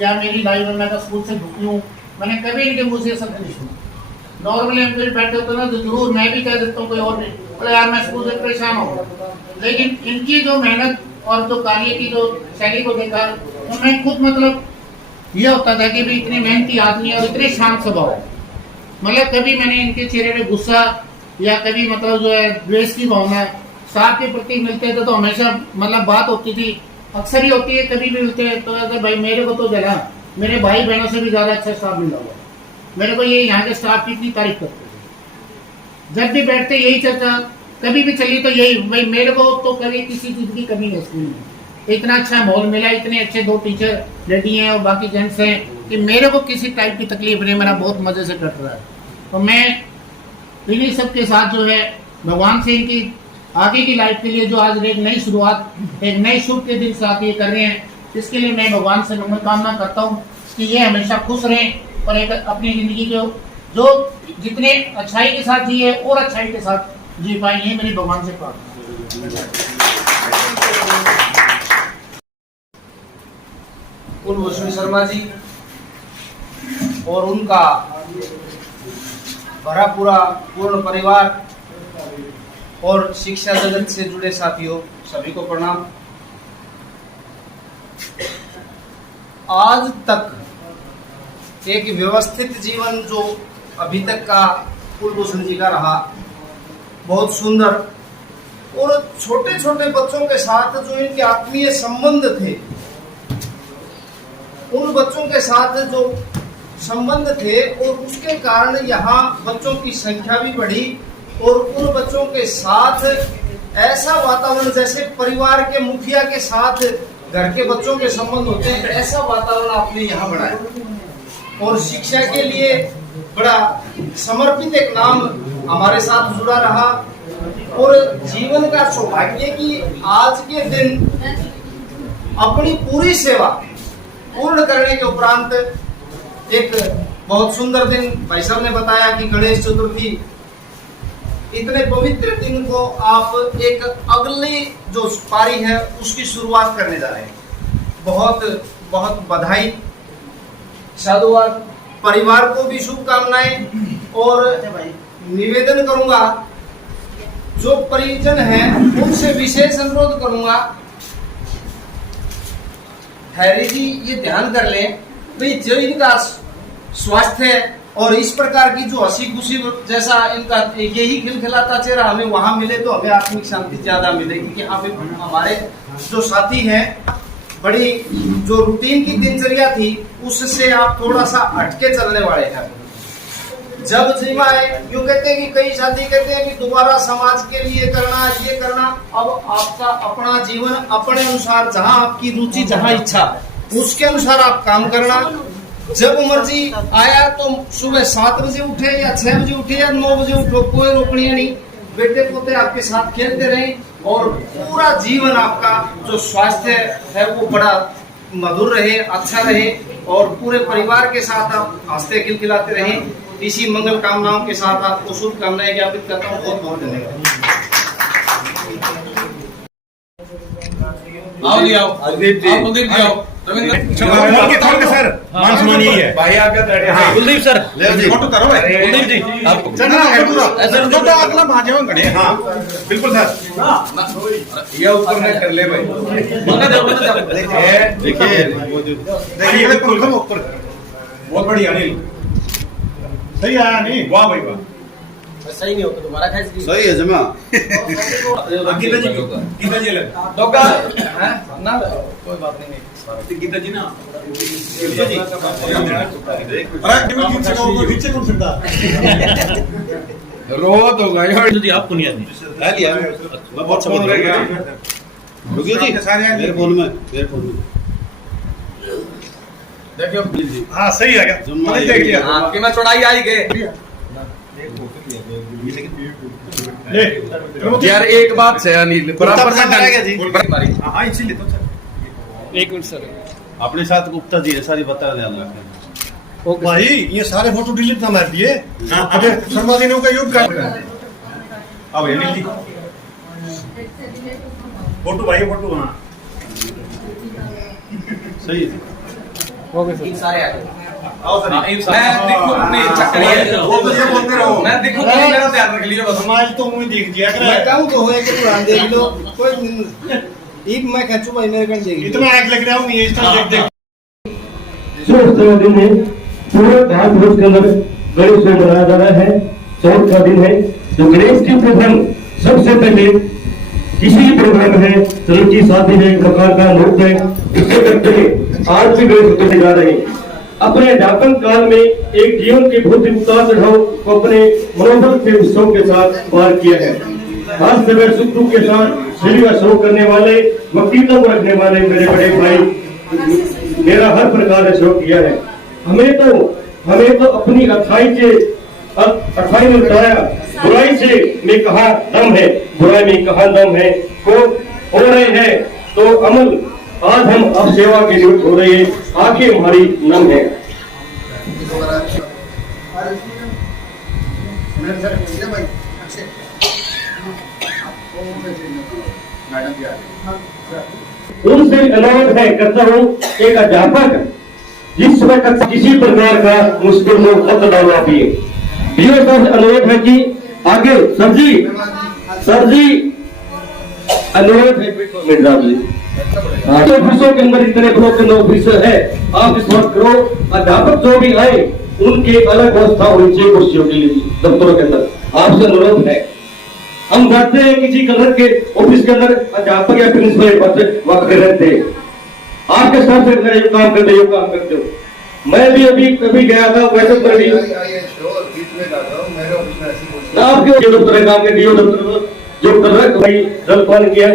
या मेरी लाइफ में मैं तो स्कूल से दुखी हूँ। मैंने कभी इनके मुंह से शब्द नहीं सुना। नॉर्मली हम कभी बैठे होते ना तो जरूर मैं भी कह देता हूँ, कोई और नहीं, बोले यार मैं स्कूल से परेशान हो गया। लेकिन इनकी जो मेहनत और जो कार्य की जो शैली को देखा तो मैं खुद मतलब ये होता था कि भी इतनी मेहनती आदमी और इतने शांत स्वभाव, मतलब कभी मैंने इनके चेहरे पे गुस्सा या कभी मतलब जो है द्वेष की भावना, साथ के प्रति मिलते थे तो हमेशा मतलब बात होती थी, अक्सर ही होती है, कभी भी मिलते हैं तो अगर भाई मेरे को तो जला मेरे भाई बहनों से भी ज्यादा अच्छा स्टाफ मिला हुआ। मेरे को ये यहाँ के स्टाफ की इतनी तारीफ करते थे, जब भी बैठते यही चर्चा, कभी भी चली तो यही भाई मेरे को तो कभी किसी चीज की कमी नहीं स्कूल में। इतना अच्छा माहौल मिला, इतने अच्छे दो टीचर लेडी हैं और बाकी जेंट्स हैं कि मेरे को किसी टाइप की तकलीफ नहीं, मेरा बहुत मजे से कट रहा है। तो मैं इन्हीं सब के साथ जो है भगवान से इनकी आगे की लाइफ के लिए जो आज एक नई शुरुआत, एक नए शुभ के दिन साथ ये कर रहे हैं, इसके लिए मैं भगवान से मनोकामना करता हूँ कि ये हमेशा खुश रहें और एक अपनी जिंदगी जो जितने अच्छाई के साथ जिए और अच्छाई के साथ जी पाए, ये मेरी भगवान से प्रार्थना। कुलभूषण शर्मा जी और उनका भरा पूरा पूर्ण परिवार और शिक्षा जगत से जुड़े साथियों सभी को प्रणाम। आज तक एक व्यवस्थित जीवन जो अभी तक का कुलभूषण जी का रहा, बहुत सुंदर, और छोटे छोटे बच्चों के साथ जो इनके आत्मीय संबंध थे, उन बच्चों के साथ जो संबंध थे और उसके कारण यहाँ बच्चों की संख्या भी बढ़ी और उन बच्चों के साथ ऐसा वातावरण जैसे परिवार के मुखिया के साथ घर के बच्चों के संबंध होते हैं, ऐसा वातावरण आपने यहाँ बढ़ाया और शिक्षा के लिए बड़ा समर्पित एक नाम हमारे साथ जुड़ा रहा। और जीवन का सौभाग्य कि आज के दिन अपनी पूरी सेवा पूर्ण करने के उपरांत एक बहुत सुंदर दिन, भाई साहब ने बताया कि गणेश चतुर्थी, इतने पवित्र दिन को आप एक अगली जो पारी है उसकी शुरुआत करने जा रहे हैं। बहुत बहुत बधाई, साधुवाद, परिवार को भी शुभकामनाएं और निवेदन करूंगा जो परिजन हैं उनसे विशेष अनुरोध करूंगा, हैरी जी ये ध्यान कर लें भाई जो इनका स्वास्थ्य है और इस प्रकार की जो हंसी खुशी जैसा इनका यही खिलखिलाता चेहरा हमें वहां मिले तो हमें आत्मिक शांति ज्यादा मिलेगी कि हाँ हमारे जो साथी हैं बड़ी जो रूटीन की दिनचर्या थी उससे आप थोड़ा सा हटके चलने वाले हैं। जब जीवा है यूँ कहते हैं कि कई साथी कहते हैं कि दोबारा समाज के लिए करना ये करना, अब आपका अपना जीवन अपने अनुसार जहाँ आपकी रुचि जहाँ इच्छा उसके अनुसार आप काम करना। जब मर्जी आया तो सुबह 7 बजे उठे या 6 बजे उठे या 9 बजे उठो, कोई रोकनी नहीं। बेटे पोते आपके साथ खेलते रहे और पूरा जीवन आपका जो स्वास्थ्य है वो बड़ा मधुर रहे, अच्छा रहे और पूरे परिवार के साथ आप हंसते खिलखिलाते रहे। इसी मंगल कामनाओं के साथ आपको शुभकामनाएं ज्ञापित करता हूँ। बहुत बहुत धन्यवाद। आओ जी आओ, कुलदीप जी आओ, रविंद्र सर मान सम्मान यही है भाई आपका। कुलदीप सर फोटो करो भाई। कुलदीप जी आप अगला भाजपा खड़े। हाँ बिल्कुल सर, ये ऊपर में कर ले भाई। देखिए ऊपर बहुत बढ़िया अनिल, सही आया नहीं? वाह भाई वाह, सही नहीं होता तुम्हारा खैर सही है जमा। गीता जी डॉक्टर ना कोई बात नहीं। गीता जी ना रोत होगा यार। जी आपको नहीं आती बहुत समझ रह गया मेरे फोन में देखियो हाँ सही आ गया। आपकी में चौड़ाई आई गए यार। एक बात से अनिल बराबर में हाँ इसीलिए तो सर एक मिनट सर अपने साथ गुप्ता जी है सारी बता ध्यान रखें। ओके भाई ये सारे फोटो डिलीट ना मार दिए। अबे शर्मा दिनों का योग कर अब अनिल जी फोटो भाई फोटो। हाँ सही है। ओके सर सारे आ गए। मैं दिखूं नहीं चक्कर है वो तो ये बोलते रहो। मैं दिखूं नहीं, मेरा ध्यान रख लीजिए बस। समाज तो मुझे देख दिया कर मैं कहूँ तो होए कि पुरान देख लो कोई एक मैं खचू भाई मेरे कन देख इतना आग लग रहा हूँ ये इतना देख देख। दिन है पूरे भारत वर्ष के अंदर गणेश को मनाया जा रहा है। चौथ का दिन है तो गणेश की पूजन सबसे पहले किसी प्रोग्राम है, चलो की शादी है, मकान का नोट है, इससे करते हैं आज भी गणेश होते जा रहे हैं। अपने अध्यापन काल में एक जीवन के बहुत ही उतार चढ़ाव को अपने मनोबल के उत्सव के साथ पार किया है। आज सवेर सुख दुख के साथ सेवा शो करने वाले, वक्तव्य को रखने वाले मेरे बड़े भाई मेरा हर प्रकार का शौक किया है। हमें तो अपनी अच्छाई में बताया, बुराई से में कहा दम है, बुराई में कहा दम है को हो रहे हैं तो अमल। आज हम अब सेवा के नियुक्त हो रहे हैं, आंखें हमारी नम है। उनसे अनुरोध है करता हूँ एक अध्यापक जिस समय तक किसी प्रकार का मुश्किल में मत डालना पिए। अनुरोध है कि आगे सर जी अनुरोध है मिर्जा जी ऑफिसों के अंदर इतने ब्लॉक ऑफिसर है, आप इस वक्त करो। अध्यापक जो भी आए उनके अलग व्यवस्था होनी चाहिए कुर्सियों के लिए दफ्तरों के अंदर, आपसे अनुरोध है। हम जाते हैं किसी कलर के ऑफिस के अंदर अध्यापक या प्रिंसिपल वक्त रहते हैं, आपके साथ यो काम करते हो। मैं भी अभी कभी गया था वैसे पर भी ना आपके दफ्तर काम के डीओ दफ्तर जो कर रहा भाई जलपान किया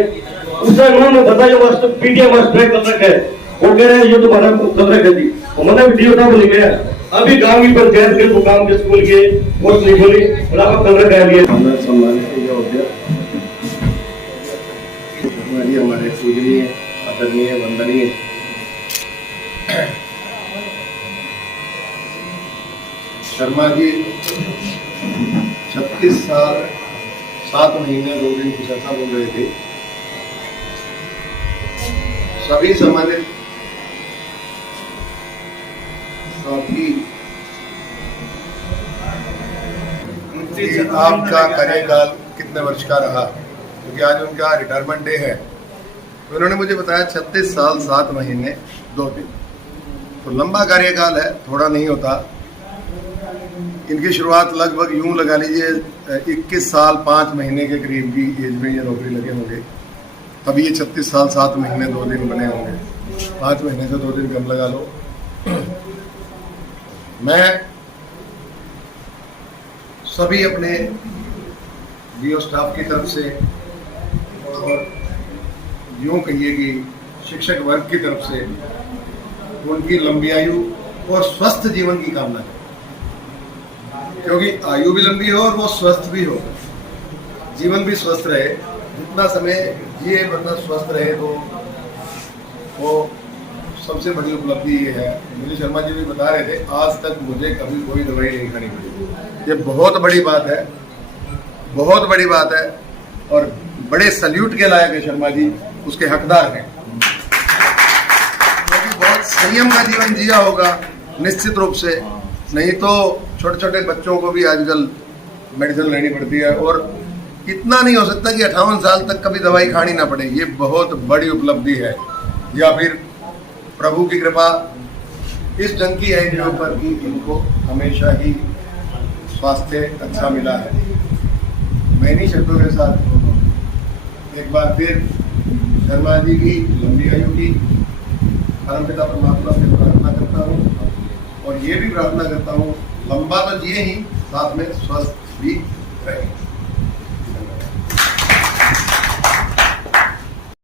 उससे उन्होंने बताया मास्टर पीटीएम मास्टर कर रखा है, वो कह रहे हैं ये तुम्हारा कर रखा थी। मैंने भी डीओ था बोल गया अभी गांव की पंचायत के तो काम के स्कूल के कुछ नहीं बोली बराबर कर रखा है। हमारे पूजनीय आदरणीय वंदनीय शर्मा जी 36 साल 7 महीने 2 दिन कुछ ऐसा बोल रहे थे। सभी सम्मानित साथी, आपका कार्यकाल कितने वर्ष का रहा, क्योंकि आज उनका रिटायरमेंट डे है। तो उन्होंने मुझे बताया 36 साल 7 महीने 2 दिन, तो लंबा कार्यकाल है, थोड़ा नहीं होता। इनकी शुरुआत लगभग यूं लगा लीजिए 21 साल 5 महीने के करीब की एज में ये नौकरी लगे होंगे, तभी ये 36 साल 7 महीने 2 दिन बने होंगे। 5 महीने से 2 दिन कम लगा लो। मैं सभी अपने डीओ स्टाफ की तरफ से और यूं कहिए कि शिक्षक वर्ग की तरफ से उनकी लंबी आयु और स्वस्थ जीवन की कामना है, क्योंकि आयु भी लंबी हो और वो स्वस्थ भी हो, जीवन भी स्वस्थ रहे। जितना समय जिए बंदा स्वस्थ रहे तो वो सबसे बड़ी उपलब्धि ये है, मुझे शर्मा जी भी बता रहे थे, आज तक मुझे कभी कोई दवाई नहीं खानी पड़ी। ये बहुत बड़ी बात है, बहुत बड़ी बात है और बड़े सल्यूट के लायक है शर्मा जी, उसके हकदार हैं। क्योंकि बहुत संयम का जीवन जिया होगा निश्चित रूप से, नहीं तो छोटे छोटे बच्चों को भी आजकल मेडिसिन लेनी पड़ती है और इतना नहीं हो सकता कि 58 साल तक कभी दवाई खानी ना पड़े। ये बहुत बड़ी उपलब्धि है, या फिर प्रभु की कृपा इस ढंग की है इनके ऊपर कि इनको हमेशा ही स्वास्थ्य अच्छा मिला है। मैं इन्हीं शब्दों के साथ एक बार फिर शर्मा जी की लंबी आयु की परमपिता परमात्मा से प्रार्थना करता हूँ और ये भी प्रार्थना करता हूँ लंबा तो जिए ही, साथ में स्वस्थ भी रहे।